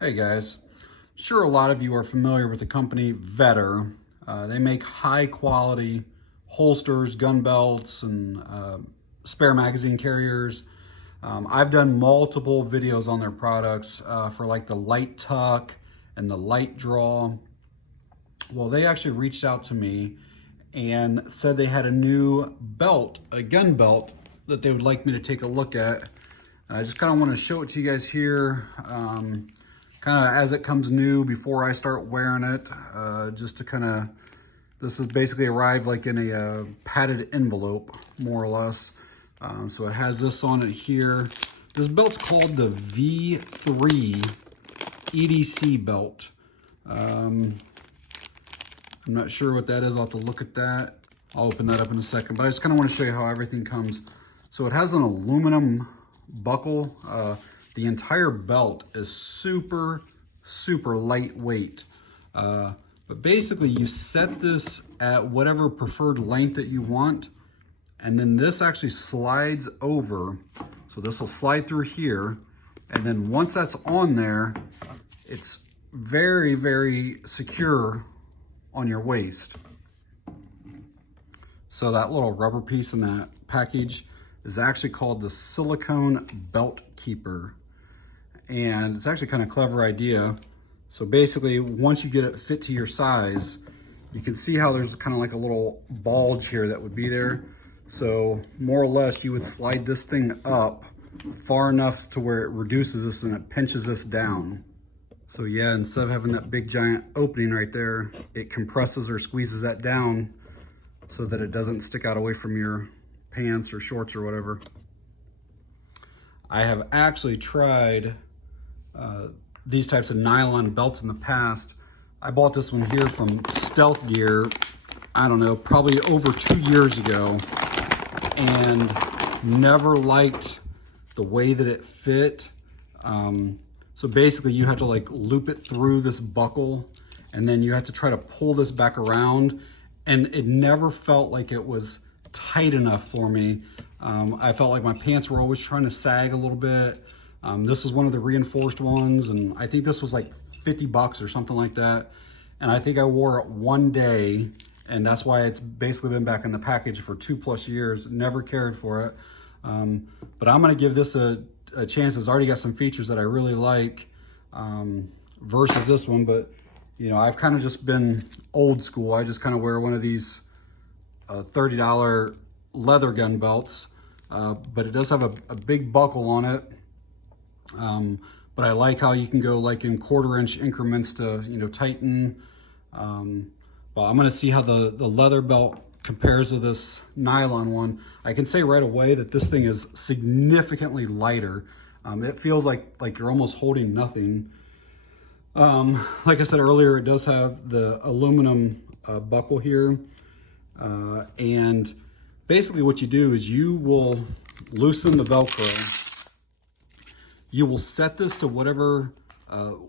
Hey guys, sure a lot of you are familiar with the company Vedder. They make high quality holsters, gun belts, and spare magazine carriers. I've done multiple videos on their products for like the light tuck and the light draw. Well, they actually reached out to me and said they had a new belt, a gun belt, that they would like me to take a look at. I just kind of want to show it to you guys here. Kind of as it comes new before I start wearing it, just to kind of, this is basically arrived like in a padded envelope, more or less. So it has this on it here. This belt's called the V3 EDC belt. I'm not sure what that is. I'll have to look at that. I'll open that up in a second, but I just kind of want to show you how everything comes. So it has an aluminum buckle. The entire belt is super lightweight. But basically you set this at whatever preferred length that you want. And then this actually slides over. So this will slide through here. And then once that's on there, it's very secure on your waist. So that little rubber piece in that package is actually called the silicone belt keeper. And it's actually kind of a clever idea. So basically, once you get it fit to your size, you can see how there's kind of like a little bulge here that would be there. So more or less, you would slide this thing up far enough to where it reduces this and it pinches this down. So yeah, instead of having that big giant opening right there, it compresses or squeezes that down so that it doesn't stick out away from your pants or shorts or whatever. I have actually tried these types of nylon belts in the past. I bought this one here from Stealth Gear, I don't know, probably over 2 years ago, and never liked the way that it fit. So basically you have to like loop it through this buckle, and then you have to try to pull this back around, and it never felt like it was tight enough for me. I felt like my pants were always trying to sag a little bit. This is one of the reinforced ones, and I think this was like 50 bucks or something like that. And I think I wore it one day, and that's why it's basically been back in the package for 2+ years. Never cared for it. But I'm gonna give this a chance. It's already got some features that I really like versus this one. But you know, I've kind of just been old school. I just kind of wear one of these $30 leather gun belts, but it does have a big buckle on it. But I like how you can go like in 1/4 inch increments to, you know, tighten. But I'm gonna see how the leather belt compares to this nylon one. I can say right away that this thing is significantly lighter. It feels like you're almost holding nothing. Like I said earlier, it does have the aluminum buckle here. And basically what you do is you will loosen the Velcro. You will set this to whatever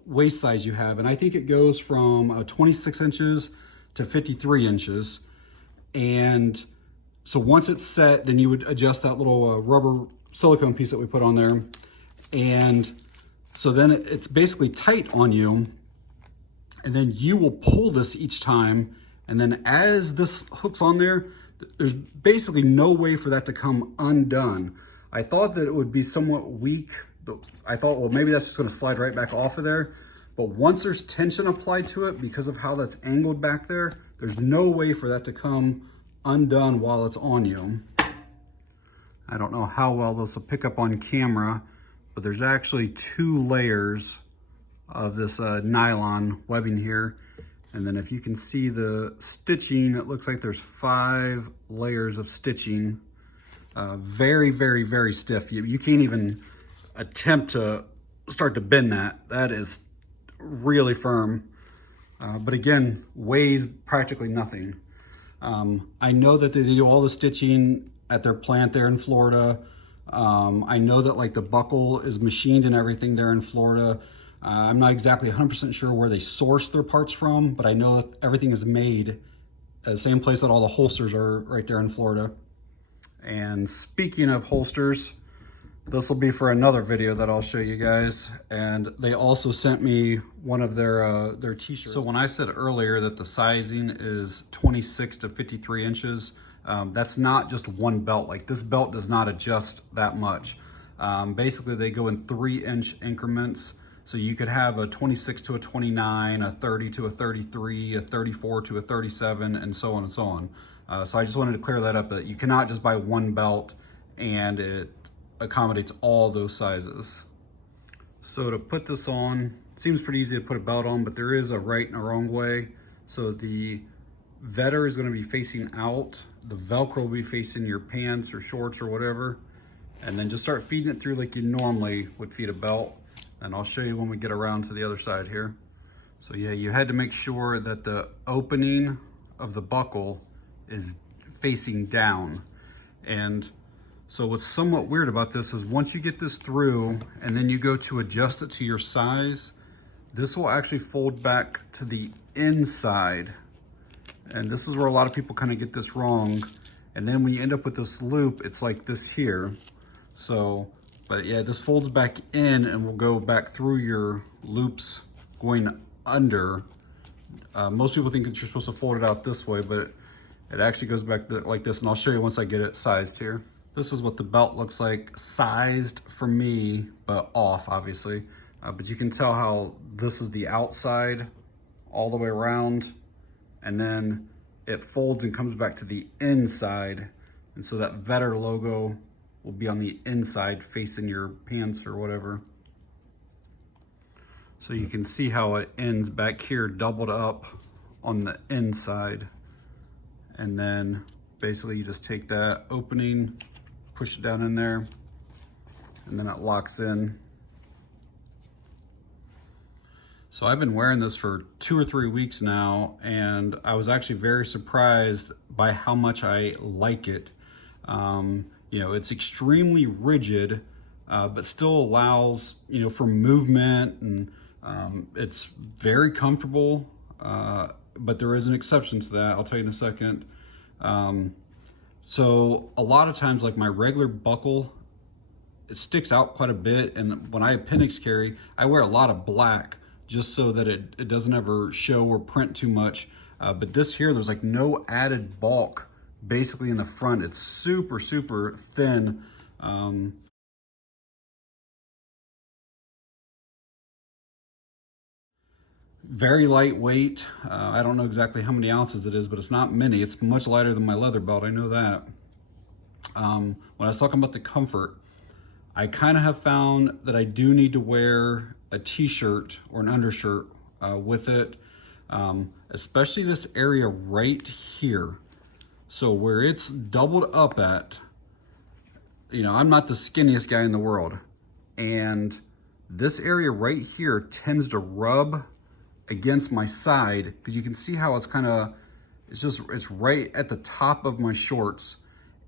waist size you have. And I think it goes from 26 inches to 53 inches. And so once it's set, then you would adjust that little rubber silicone piece that we put on there. And so then it's basically tight on you. And then you will pull this each time. And then as this hooks on there, there's basically no way for that to come undone. I thought that it would be somewhat weak. I thought, well, maybe that's just gonna slide right back off of there. But once there's tension applied to it, because of how that's angled back there, there's no way for that to come undone while it's on you. I don't know how well this will pick up on camera, but there's actually 2 layers of this nylon webbing here. And then if you can see the stitching, it looks like there's 5 layers of stitching. Very stiff. You can't even attempt to start to bend that. That is really firm. But again, weighs practically nothing. I know that they do all the stitching at their plant there in Florida. I know that like the buckle is machined and everything there in Florida. I'm not exactly 100% sure where they source their parts from, but I know that everything is made at the same place that all the holsters are, right there in Florida. And speaking of holsters, This will be for another video that I'll show you guys. And they also sent me one of their t-shirts. So when I said earlier that the sizing is 26 to 53 inches, that's not just one belt. Like, this belt does not adjust that much. Basically they go in 3-inch increments. So you could have a 26 to a 29, a 30 to a 33, a 34 to a 37, and so on and so on. So I just wanted to clear that up, that you cannot just buy one belt and it accommodates all those sizes. So to put this on, it seems pretty easy to put a belt on, but there is a right and a wrong way. So the Vedder is going to be facing out, the Velcro will be facing your pants or shorts or whatever, and then just start feeding it through like you normally would feed a belt. And I'll show you when we get around to the other side here. So yeah, you had to make sure that the opening of the buckle is facing down. And so what's somewhat weird about this is once you get this through and then you go to adjust it to your size, this will actually fold back to the inside. And this is where a lot of people kind of get this wrong. And then when you end up with this loop, it's like this here. So, but yeah, this folds back in and will go back through your loops going under. Most people think that you're supposed to fold it out this way, but it actually goes back like this. And I'll show you once I get it sized here. This is what the belt looks like, sized for me, but off, obviously. But you can tell how this is the outside all the way around, and then it folds and comes back to the inside. And so that Vedder logo will be on the inside facing your pants or whatever. So you can see how it ends back here, doubled up on the inside. And then basically you just take that opening, push it down in there, and then it locks in. So I've been wearing this for 2 or 3 weeks now, and I was actually very surprised by how much I like it. You know, it's extremely rigid, but still allows, you know, for movement, and it's very comfortable, but there is an exception to that. I'll tell you in a second. So a lot of times, like my regular buckle, it sticks out quite a bit. And when I appendix carry, I wear a lot of black just so that it doesn't ever show or print too much. But this here, there's like no added bulk basically in the front. It's super, super thin. Very lightweight. I don't know exactly how many ounces it is, but it's not many. It's much lighter than my leather belt, I know that. When I was talking about the comfort, I kind of have found that I do need to wear a t-shirt or an undershirt with it, especially this area right here. So where it's doubled up at, you know, I'm not the skinniest guy in the world, and this area right here tends to rub against my side, because you can see how it's kind of, it's right at the top of my shorts.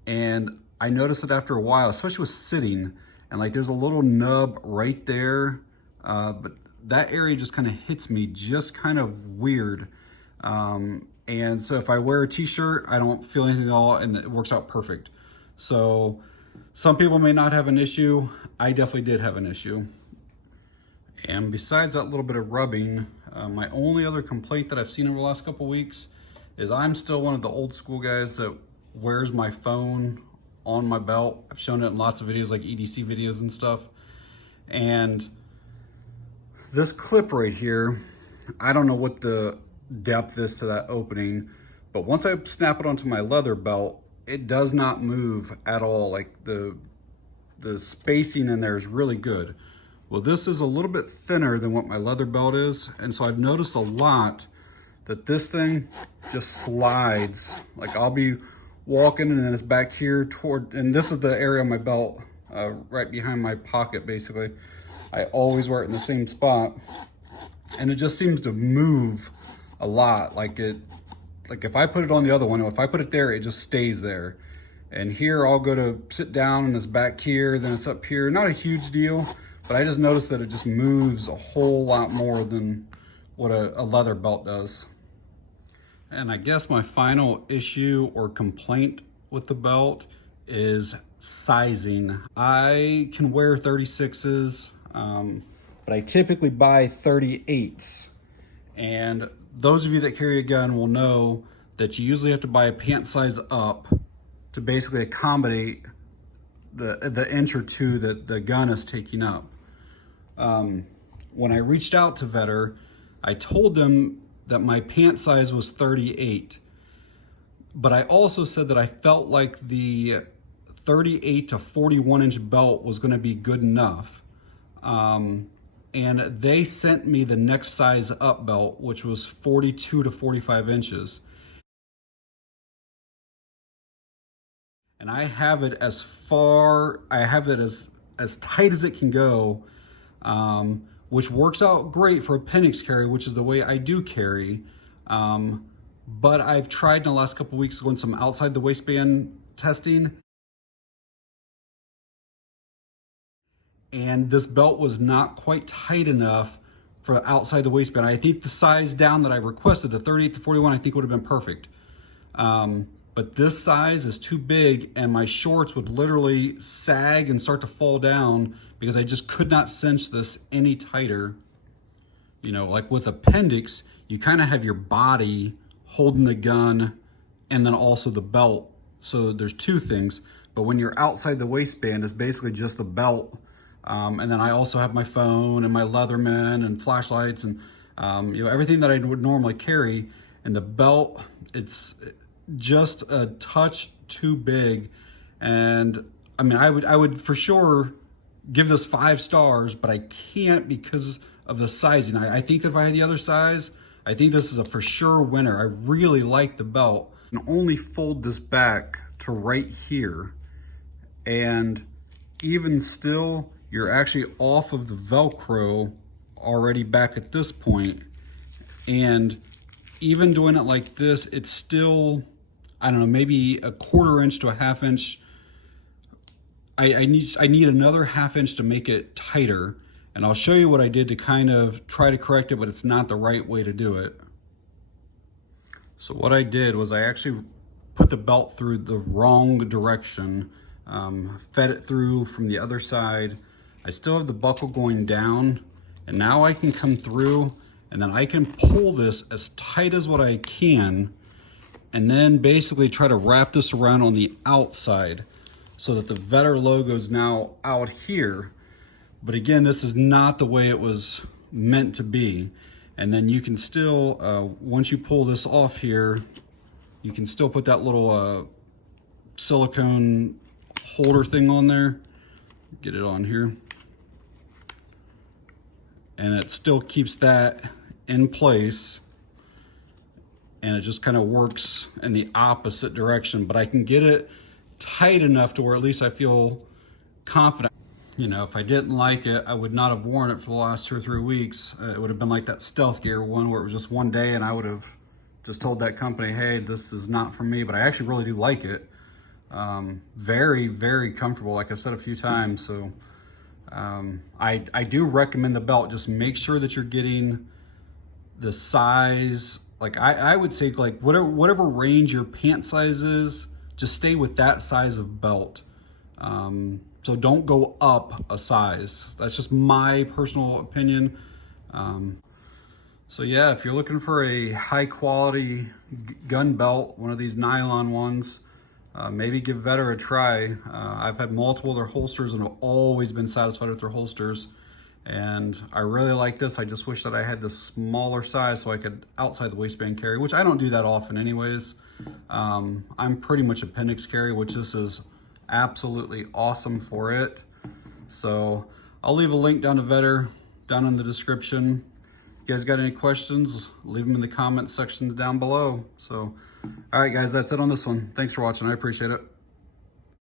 And I noticed it after a while, especially with sitting, and like there's a little nub right there, but that area just kind of hits me just kind of weird. And so if I wear a t-shirt, I don't feel anything at all, and it works out perfect. So some people may not have an issue. I definitely did have an issue. And besides that little bit of rubbing, my only other complaint that I've seen over the last couple weeks is I'm still one of the old school guys that wears my phone on my belt. I've shown it in lots of videos, like EDC videos and stuff. And this clip right here, I don't know what the depth is to that opening, but once I snap it onto my leather belt, it does not move at all. Like the spacing in there is really good. Well, this is a little bit thinner than what my leather belt is, and so I've noticed a lot that this thing just slides. Like I'll be walking and then it's back here toward, and this is the area of my belt, right behind my pocket basically. I always wear it in the same spot, and it just seems to move a lot. Like if I put it on the other one, if I put it there, it just stays there. And here I'll go to sit down and it's back here, then it's up here. Not a huge deal, but I just noticed that it just moves a whole lot more than what a leather belt does. And I guess my final issue or complaint with the belt is sizing. I can wear 36s, but I typically buy 38s. And those of you that carry a gun will know that you usually have to buy a pant size up to basically accommodate the inch or two that the gun is taking up. When I reached out to Vedder, I told them that my pant size was 38. But I also said that I felt like the 38 to 41 inch belt was going to be good enough. And they sent me the next size up belt, which was 42 to 45 inches. And I have it as tight as it can go, which works out great for appendix carry, which is the way I do carry. But I've tried in the last couple of weeks doing some outside the waistband testing. And this belt was not quite tight enough for outside the waistband. I think the size down that I requested, the 38 to 41, I think would have been perfect. But this size is too big and my shorts would literally sag and start to fall down because I just could not cinch this any tighter. You know, like with appendix, you kind of have your body holding the gun and then also the belt. So there's two things. But when you're outside the waistband, it's basically just the belt. And then I also have my phone and my Leatherman and flashlights and you know, everything that I would normally carry. And the belt, it's just a touch too big. And I mean, I would for sure give this 5 stars, but I can't because of the sizing. I think if I had the other size, I think this is a for sure winner. I really like the belt. I can only fold this back to right here. And even still, you're actually off of the Velcro already back at this point. And even doing it like this, it's still, I don't know, maybe a 1/4 inch to a 1/2 inch. I need another 1/2 inch to make it tighter. And I'll show you what I did to kind of try to correct it, but it's not the right way to do it. So what I did was I actually put the belt through the wrong direction, fed it through from the other side. I still have the buckle going down, and now I can come through and then I can pull this as tight as what I can, and then basically try to wrap this around on the outside so that the Vedder logo is now out here. But again, this is not the way it was meant to be. And then you can still, once you pull this off here, you can still put that little silicone holder thing on there. Get it on here. And it still keeps that in place. And it just kind of works in the opposite direction. But I can get it tight enough to where at least I feel confident. You know, if I didn't like it, I would not have worn it for the last 2 or 3 weeks. It would have been like that Stealth Gear one where it was just one day and I would have just told that company, hey, this is not for me, but I actually really do like it. Very, very comfortable, like I've said a few times. So I do recommend the belt. Just make sure that you're getting the size. Like I would say, like whatever range your pant size is, just stay with that size of belt. So don't go up a size. That's just my personal opinion. So yeah, if you're looking for a high quality gun belt, one of these nylon ones, maybe give Vedder a try. I've had multiple of their holsters and have always been satisfied with their holsters. And I really like this. I just wish that I had this smaller size so I could outside the waistband carry, which I don't do that often anyways. I'm pretty much appendix carry, which this is absolutely awesome for it. So I'll leave a link down to Vedder down in the description. If you guys got any questions, leave them in the comment section down below. So, all right guys, that's it on this one. Thanks for watching. I appreciate it.